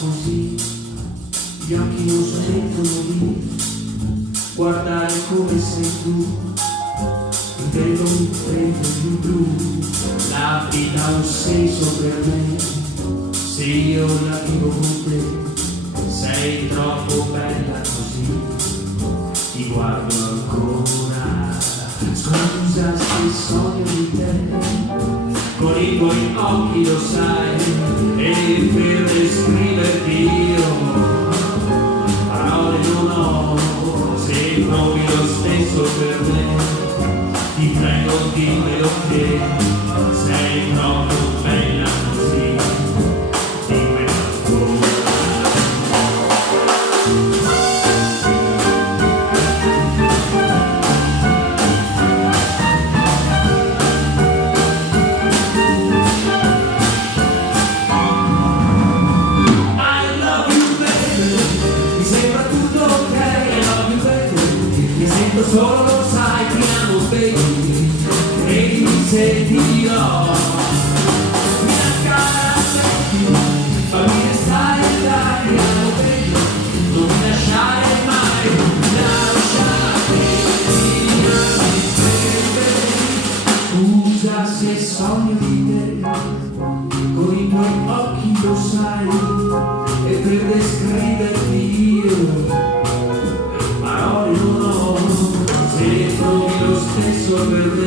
così, gli occhi non smettono di guardare come sei tu, vedo un freddo più blu, la vita ha un senso per me, se io la vivo con te, sei troppo bella così, ti guardo ancora, scusa se sogno di te, con i tuoi occhi lo sai, e per descriverti io parole non ho, se provi lo stesso per me, ti prego dimmelo che sei troppo bella così, dimmelo ancora. Solo lo sai, ti amo baby, e se ti dirò una cara senti, fammi restare dai, ti amo baby, non mi lasciare mai, lasciare baby. Scusa se sogno di te, con i tuoi occhi lo sai, e per descriverti io parole non ho, se trovi lo stesso per me.